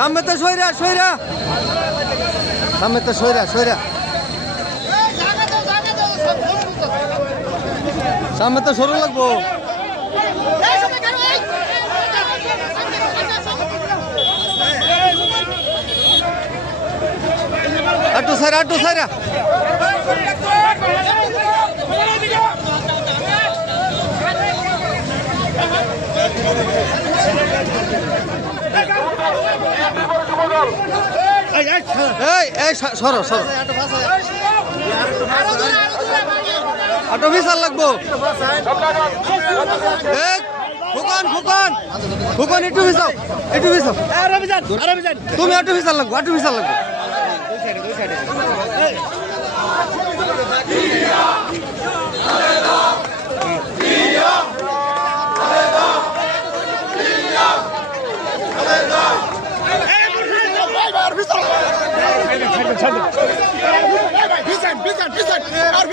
সামনে তো সইরা সইরা সামনে তো সইরা সইরা সামনে তো সরু লাগবো আটু সাইরা আটু সাইরা সরো সরো আটো বিশাল লাগবো ফুকন ফুকন ফুকন একটু বিছাও তুমি আটো বিশাল লাগবো আটো বিশাল লাগবো আর